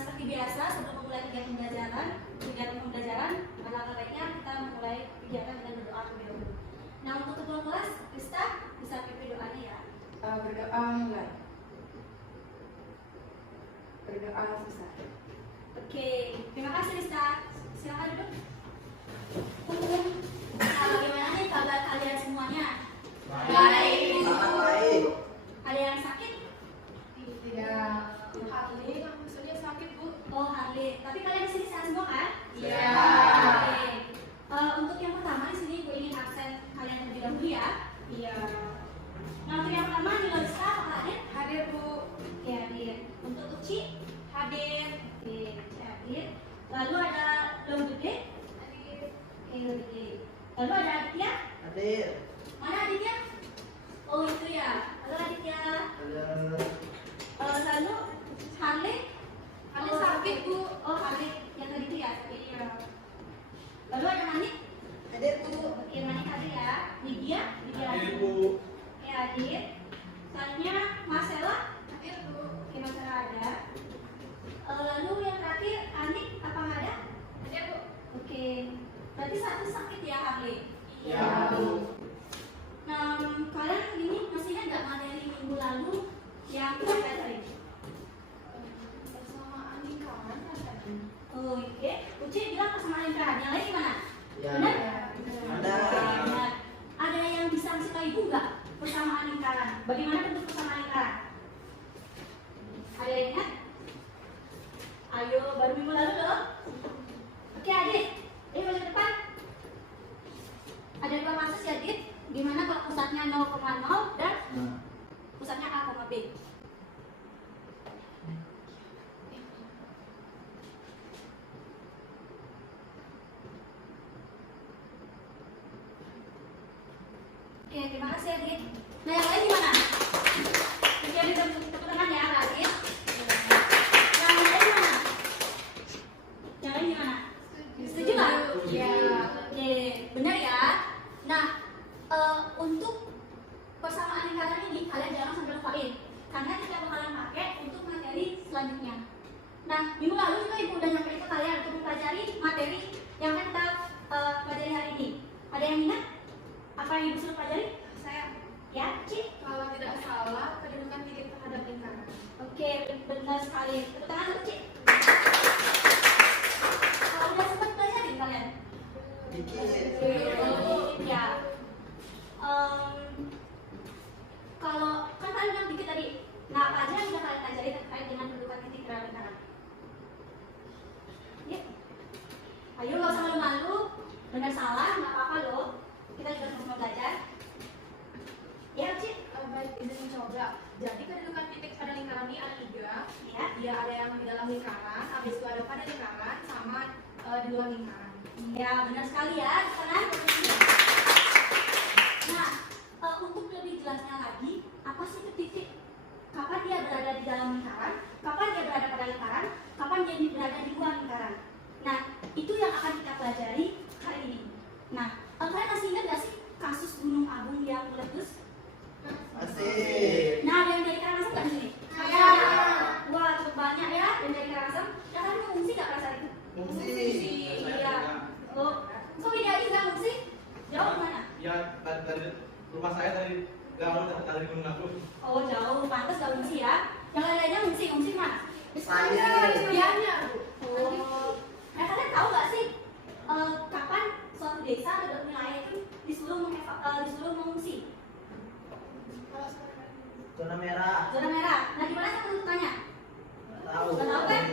seperti biasa sebelum memulai kegiatan pembelajaran, alangkah baiknya kita memulai kegiatan dengan berdoa terlebih dahulu. Nah, untuk ketua kelas, Krista bisa pimpin doanya ya. Berdoa mulai. Berdoa selesai. Oke, terima kasih Krista. Silakan duduk. Bagaimana nih kabar kalian semuanya? Baik. Baik. Ada yang sakit? Tidak. Harley, maksudnya sakit Bu. Oh, Harley. Tapi kalian di sini sehat semua kan? Iya. Oke. Untuk yang pertama di sini gue ingin absen kalian terlebih dahulu ya. Iya. Nah, untuk yang pertama di Lorisa apakah hadir? Hadir Bu. Oke, hadir. Untuk Uci hadir. Oke, Uci hadir. Lalu ada Long Gede. Hadir. Oke, Long Gede. Lalu ada Aditya. Hadir. Mana Aditya? Oh, itu ya. Halo Aditya. Halo. Lalu Harley. Harley sakit Bu. Oh, Harley yang tadi itu ya. Iya. Lalu ada Manik. Hadir Bu. Oke, Manik hadir ya. Lydia Hadir hadir. Bu. Oke, hadir. Selanjutnya Marcella. Hadir Bu. Oke, Marcella ada. Lalu yang terakhir Anik, apa nggak ada? Hadir Bu. Oke, berarti satu sakit ya Harley. Ya Bu. Nah, kalian ini masih ingat nggak materi minggu lalu yang kita pelajari? Persamaan lingkaran ada. Oh, oke. Uci bilang persamaan lingkaran. Yang lain gimana? Ya. Benar? Ada. Benar. Ada yang bisa kasih tahu ibu nggak persamaan lingkaran? Bagaimana bentuk persamaan lingkaran? Ada yang ingat? Ayo, baru minggu lalu loh. Oke, adik. Ayo balik ke depan. Ada dua kasus ya, Dit. Gimana kalau pusatnya 0,0 dan pusatnya A, B? Oke, terima kasih Adit. Nah, yang lain gimana? Oke, ada tepuk tangan ya, Adit. Yang lain gimana? Yang lain gimana? Setuju nggak? Iya. Oke, benar ya. Nah, untuk persamaan lingkaran ini kalian jangan sampai lupain, karena kita bakalan pakai untuk materi selanjutnya. Nah, minggu lalu juga ibu udah nyampein ke kalian untuk mempelajari materi yang akan kita pelajari hari ini. Ada yang ingat apa yang ibu suruh pelajari? Saya. Ya, Cik. Kalau tidak salah, kedudukan titik terhadap lingkaran. Oke, benar sekali. Tepuk tangan dulu, Cik. Kalau udah sempat pelajari kalian? Dikit. Ya. Kalau kan kalian bilang dikit tadi, nah apa aja yang sudah kalian pelajari terkait dengan kedudukan titik terhadap lingkaran? Ya. Ayo nggak usah malu-malu, benar salah nggak apa-apa loh. Kita juga sama belajar. Ya, Cik. Baik, izin mencoba. Jadi kedudukan titik pada lingkaran ini ada 3. Ya. Dia ada yang di dalam lingkaran, habis itu ada pada lingkaran, sama di luar lingkaran. Ya, benar sekali ya, kanan. Nah, untuk lebih jelasnya lagi, apa sih itu titik? Kapan dia berada di dalam lingkaran? Kapan dia berada pada lingkaran? Kapan dia berada di luar lingkaran? Nah, itu yang akan kita pelajari hari ini. Nah, kalian masih ingat nggak sih kasus Gunung Agung yang meletus? Masih. Nah, ada yang dari Karangasem nggak di sini? Ada. Wah, cukup banyak ya yang dari Karangasem. Ya, kalian mengungsi nggak pada saat itu? Fungsi. Iya. Oh, kok beda aja nggak mengungsi? Jauh mana? Ya, dari rumah saya dari Gunung Agung. Oh, jauh, pantas gak mengungsi ya. Yang lain-lainnya mengungsi mana? Saya. Sebenarnya, Oh. Kalian tahu gak sih kapan suatu desa atau wilayah itu disuruh mengungsi? Zona merah. Zona merah. Nah, gimana kan penentuannya? Tahu. Nggak tahu kan?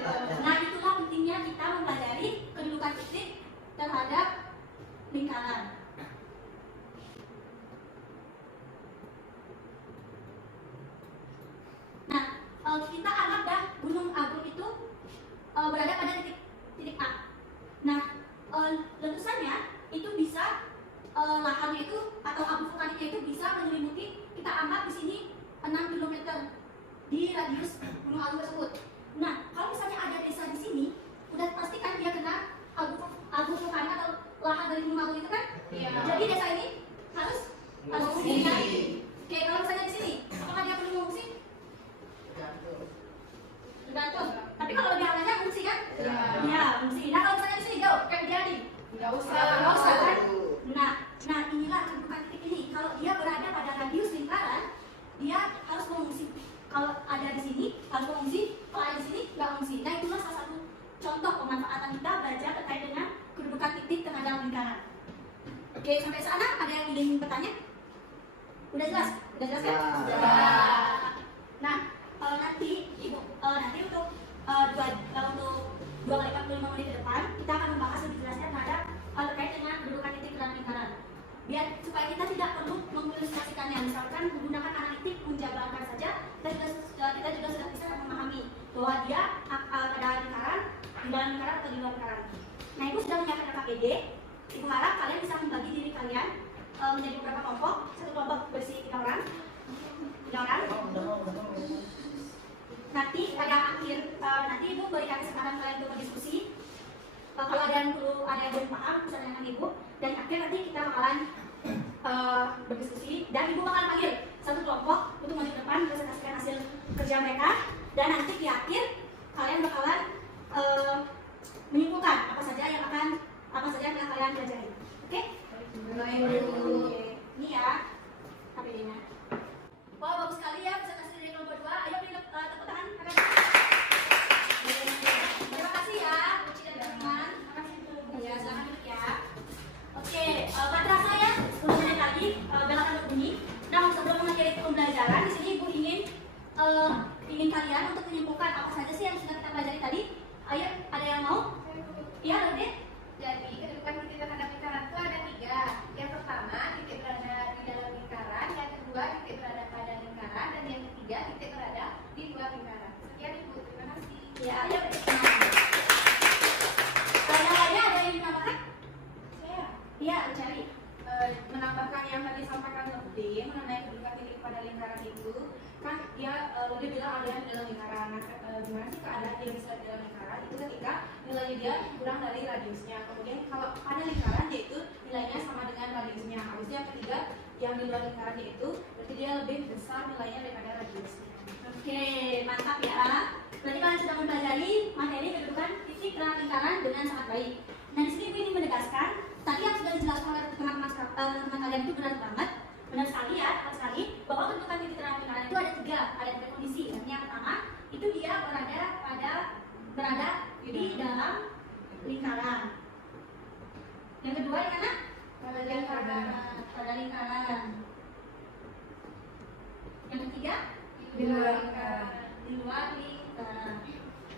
Nah, itulah pentingnya kita mempelajari kedudukan titik terhadap lingkaran. Nah, kita anggap dah Gunung Agung itu berada pada titik A. Nah, letusannya itu bisa lahannya itu atau abu vulkaniknya itu bisa menyelimuti, kita anggap di sini 6 km di radius Gunung Agung tersebut. Nah, kalau misalnya ada desa di sini, udah pastikan dia kena abu vulkanik atau lahan dari Gunung Agung itu kan? Iya. Jadi desa ini harus mengungsi kan? Oke, kalau misalnya di sini, apakah dia perlu mengungsi? Tergantung. Tapi kalau lebih awalnya kalau ada di sini harus mengungsi, kalau ada di sini nggak mengungsi. Nah itulah salah satu contoh pemanfaatan kita belajar terkait dengan kedudukan titik terhadap lingkaran. Oke, sampai sana ada yang ingin bertanya? Udah jelas? Udah jelas kan? Sudah. Nah, nanti ibu, nanti untuk dua kali 45 menit ke depan kita akan membahas lebih jelasnya terhadap terkait dengan kedudukan titik dalam lingkaran. Biar supaya kita tidak perlu mengilustrasikannya, misalkan menggunakan analitik menjabarkan saja, kita juga sudah bisa memahami bahwa dia pada lingkaran, di dalam lingkaran atau di luar lingkaran. Nah, ibu sudah menyiapkan KPD. Ibu harap kalian bisa membagi diri kalian menjadi beberapa kelompok. Satu kelompok berisi 3 orang. 3 orang. Nanti pada akhir nanti ibu berikan kesempatan kalian untuk berdiskusi. Kalau ada yang belum paham bisa dengan ibu. Dan akhir nanti kita bakalan berdiskusi dan ibu bakalan panggil satu kelompok untuk maju ke depan presentasikan hasil kerja mereka. Dan nanti di akhir kalian bakalan menyimpulkan apa saja yang akan kalian pelajari. Oke? Ini ya KPD-nya. Wah, bagus sekali ya presentasi dari kelompok 2. Ayo beri tepuk tangan. Terima kasih ya, Uci dan teman-teman. Ya, silakan duduk ya. Oke, madrasah ya. 10 menit lagi bel akan berbunyi. Nah, sebelum mengakhiri pembelajaran, di sini Ibu ingin kalian untuk menyimpulkan apa saja sih yang sudah kita pelajari tadi. Ayo, ada yang mau? Iya, Dede. Jadi kedudukan titik terhadap lingkaran itu ada 3. Yang pertama titik berada di dalam lingkaran, yang kedua titik berada pada lingkaran, dan yang ketiga titik berada di luar lingkaran. Sekian Ibu, terima kasih. Ya, ayo yang lainnya ada yang menambahkan? Saya Iya, cari. menambahkan yang tadi sampaikan lebih mengenai kedudukan titik pada lingkaran itu, kan dia lebih bilang ada yang di dalam lingkaran. Nah, gimana sih keadaan dia bisa di dalam lingkaran itu ketika nilainya dia kurang dari radiusnya. Kemudian kalau pada lingkaran yaitu nilainya sama dengan radiusnya. Habis yang ketiga yang di luar lingkaran yaitu berarti dia lebih besar nilainya daripada radiusnya. Oke, mantap ya. Berarti kalian sudah mempelajari materi kedudukan titik dalam lingkaran dengan sangat baik. Nah, di sini Ibu ingin menegaskan tadi yang sudah dijelaskan oleh teman-teman kalian itu benar banget, benar sekali ya, tepat sekali bahwa kedudukan titik dalam lingkaran itu ada 3 kondisi. Yang pertama itu dia berada di dalam lingkaran. Yang kedua di mana? Pada lingkaran. Yang ketiga Di luar lingkaran. Di luar lingkaran.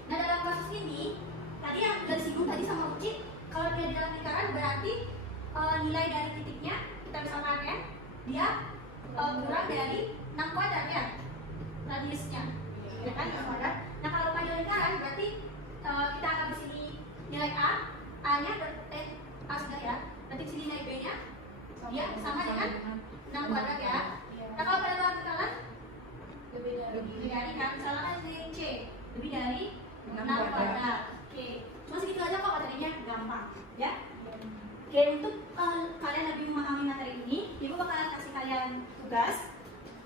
Nah, dalam kasus ini tadi yang sudah disinggung tadi sama Uci, kalau dia di dalam lingkaran berarti nilai dari titiknya kita bisa pakai dia kurang dari 6 kuadrat ya radiusnya, ya kan 6 kuadrat. Nah, kalau pada lingkaran berarti kita akan di sini nilai A-nya A sudah ya, berarti di sini nilai B-nya dia sama dengan 6 kuadrat ya. Nah, kalau pada luar lingkaran lebih dari kan misalnya kan di C lebih dari 6 kuadrat. Oke, cuma segitu aja kok materinya, gampang ya. Oke, untuk kalian lebih memahami materi ini, Ibu bakalan kasih kalian tugas,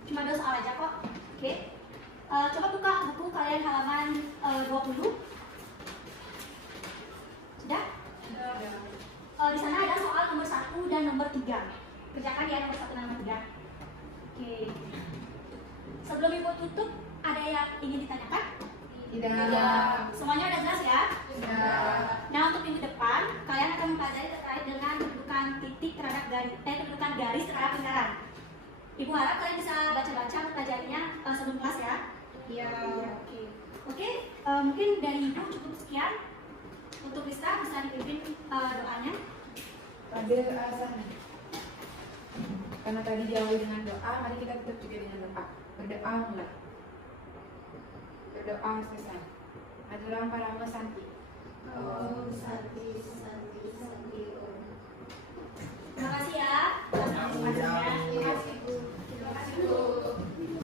cuma 2 soal aja kok. Oke, coba buka buku kalian halaman 20. Sudah? Di sana ada soal nomor 1 dan nomor 3. Kerjakan ya nomor 1 dan nomor 3. Oke. Sebelum Ibu tutup, ada yang ingin ditanyakan? Tidak. Semuanya udah jelas ya? Tidak. Nah, untuk minggu depan kalian akan mempelajari terkait dengan kedudukan titik terhadap kedudukan garis terhadap lingkaran. Ibu harap kalian bisa baca-baca mempelajarinya sebelum kelas ya. Iya. Oke, mungkin dari Ibu cukup sekian. Untuk Rista bisa dipimpin doanya. Pada alasan karena tadi diawali dengan doa, mari kita tutup juga dengan doa. Berdoa mulai. Berdoa selesai. Adalah para Santi. Oh, Santi. Terima kasih ya. Terima kasih.